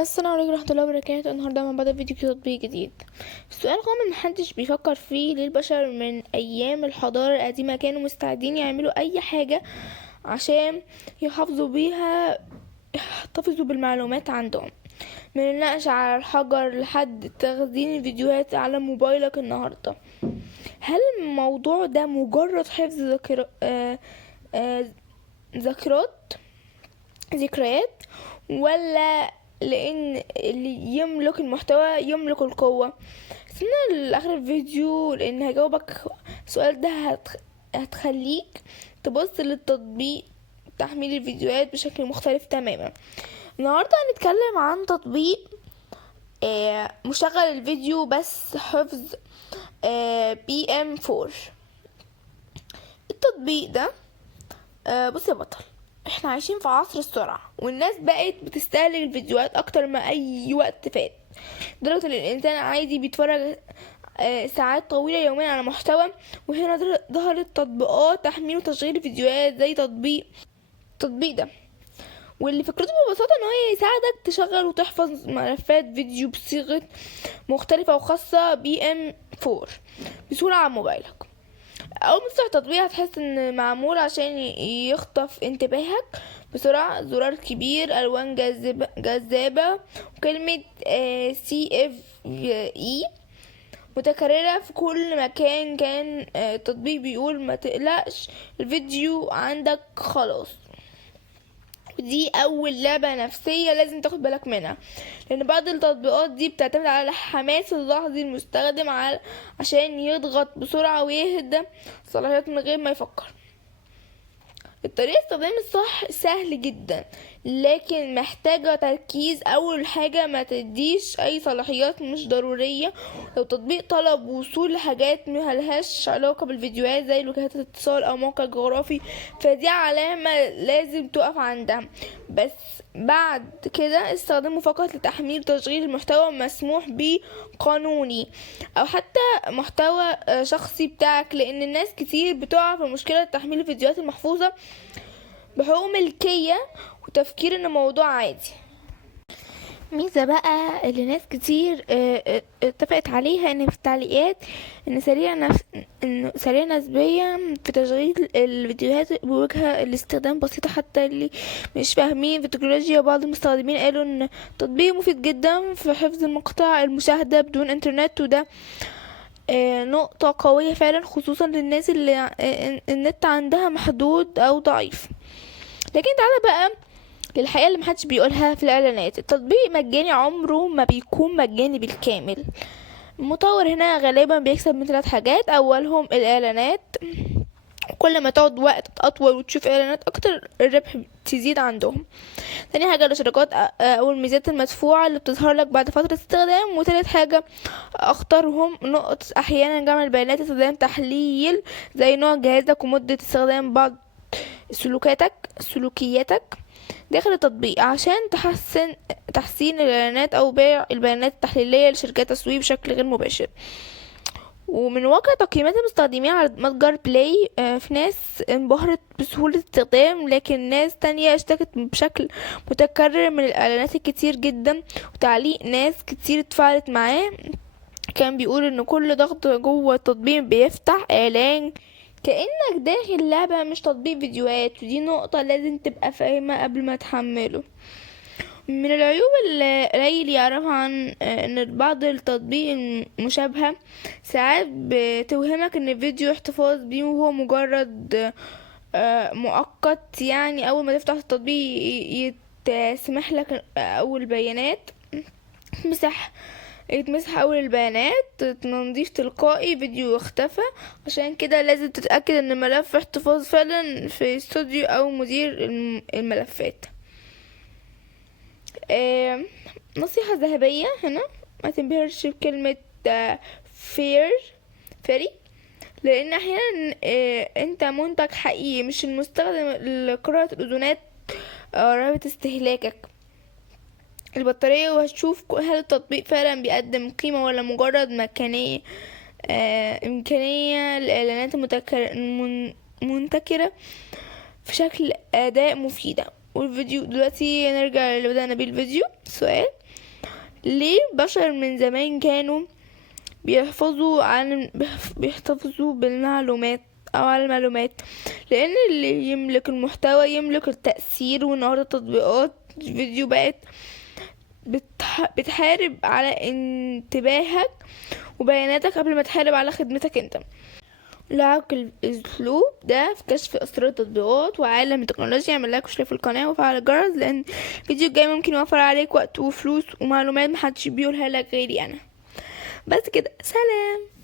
السلام عليكم ورحمة الله وبركاته. النهاردة مع بعض فيديو تطبيق جديد. السؤال غامض محدش بيفكر فيه: ليه البشر من أيام الحضارة القديمة كانوا مستعدين يعملوا أي حاجة عشان يحتفظوا بالمعلومات عندهم، من النقش على الحجر لحد تخزين الفيديوهات على موبايلك النهاردة؟ هل الموضوع ده مجرد حفظ ذاكرات ذكريات، ولا لان اللي يملك المحتوى يملك القوة؟ استنى لاخر الفيديو لان هجاوبك السؤال ده. هتخليك تبص للتطبيق تحميل الفيديوهات بشكل مختلف تماما. النهاردة هنتكلم عن تطبيق مشغل الفيديو بس حفظ BM4. التطبيق ده بص يا بطل، احنا عايشين في عصر السرعة، والناس بقت بتستهلك الفيديوهات اكتر ما اي وقت فات، لدرجة ان الانسان عادي بيتفرج ساعات طويلة يوميا على محتوى. وهنا ظهرت تطبيقات تحميل وتشغيل الفيديوهات زي التطبيق ده، واللي فكرته ببساطة ان هو يساعدك تشغل وتحفظ ملفات فيديو بصيغة مختلفة وخاصة BM4 بسهولة على موبايلك. اول ما تفتح التطبيق هتحس ان معمول عشان يخطف انتباهك بسرعة. زرار كبير، الوان جذابة، وكلمة CFE متكررة في كل مكان. كان التطبيق بيقول: ما تقلقش، الفيديو عندك خلاص. ودي اول لعبة نفسية لازم تاخد بالك منها، لان بعض التطبيقات دي بتعتمد على حماس اللحظي المستخدم عشان يضغط بسرعة ويهدى صلاحيات من غير ما يفكر. الطريقة استخدام الصح سهل جدا، لكن محتاجة تركيز. اول حاجة، ما تديش اي صلاحيات مش ضرورية. لو تطبيق طلب وصول لحاجات ملهاش علاقة بالفيديوهات زي وجهات الاتصال او موقع جغرافي، فدي علامة لازم تقف عندها. بس بعد كده استخدمه فقط لتحميل وتشغيل المحتوى مسموح به قانوني، او حتى محتوى شخصي بتاعك، لان الناس كتير بتقع في مشكلة تحميل الفيديوهات المحفوظة بحقوق ملكية وتفكير ان الموضوع عادي. ميزة بقى اللي ناس كتير اتفقت عليها ان في التعليقات ان سريع نسبيا في تشغيل الفيديوهات بوجه الاستخدام بسيطة. حتى اللي مش فاهمين في التكنولوجيا، بعض المستخدمين قالوا ان التطبيق مفيد جدا في حفظ المقطع المشاهدة بدون انترنت، وده نقطة قوية فعلا، خصوصا للناس اللي النت عندها محدود او ضعيف. لكن تعالى بقى للحقيقة اللي محدش بيقولها في الإعلانات: التطبيق مجاني عمره ما بيكون مجاني بالكامل. المطور هنا غالبا بيكسب من 3 حاجات: أولهم الإعلانات، كل ما تقعد وقت أطول وتشوف إعلانات أكتر الربح تزيد عندهم. تاني حاجة الاشتراكات أو الميزات المدفوعة اللي بتظهر لك بعد فترة استخدام. وتالت حاجة أخطرهم نقط أحيانا جمع البيانات استخدام تحليل زي نوع جهازك ومدة استخدام بعض سلوكياتك داخل التطبيق، عشان تحسين الإعلانات أو بيع البيانات التحليلية لشركات تسويق بشكل غير مباشر. ومن واقع تقييمات المستخدمين على متجر بلاي، في ناس انبهرت بسهولة الاستخدام، لكن ناس تانية اشتكت بشكل متكرر من الإعلانات الكتير جدا. وتعليق ناس كتير اتفاعلت معاه كان بيقول ان كل ضغط جوه التطبيق بيفتح اعلان كأنك داخل لعبة مش تطبيق فيديوهات. ودي نقطة لازم تبقى فاهمة قبل ما تحمله. من العيوب اللي قليل يعرفها عن ان بعض التطبيق المشابهة ساعات بتوهمك ان الفيديو احتفاظ بيه وهو مجرد مؤقت. يعني اول ما تفتح التطبيق يتسمح لك اول بيانات يتمسح اول البيانات، تنظيف تلقائي، فيديو اختفى. عشان كده لازم تتأكد ان الملف احتفاظ فعلا في استوديو او مدير الملفات. نصيحة ذهبية هنا: ما تنبهرش بكلمة فيري، لان احيانا انت منتج حقيقي مش المستخدم لقراءة الاذونات رغبة استهلاكك البطارية، وهتشوف هل التطبيق فعلا بيقدم قيمة ولا مجرد إمكانية للإعلانات منتكرة في شكل أداء مفيدة. والفيديو دلوقتي نرجع اللي بدأنا بيه الفيديو. سؤال: ليه بشر من زمان كانوا بيحتفظوا بالمعلومات او على المعلومات؟ لان اللي يملك المحتوى يملك التأثير. والنهارده تطبيقات فيديو بقت بتحارب على انتباهك وبياناتك قبل ما تحارب على خدمتك انت. لعق الاسلوب ده في كشف اسرار التطبيقات وعالم التكنولوجيا. اعمل لايك واشترك في القناه وفعل الجرس، لان الفيديو الجاي ممكن يوفر عليك وقت وفلوس ومعلومات محدش بيقولها لك غيري انا. بس كده، سلام.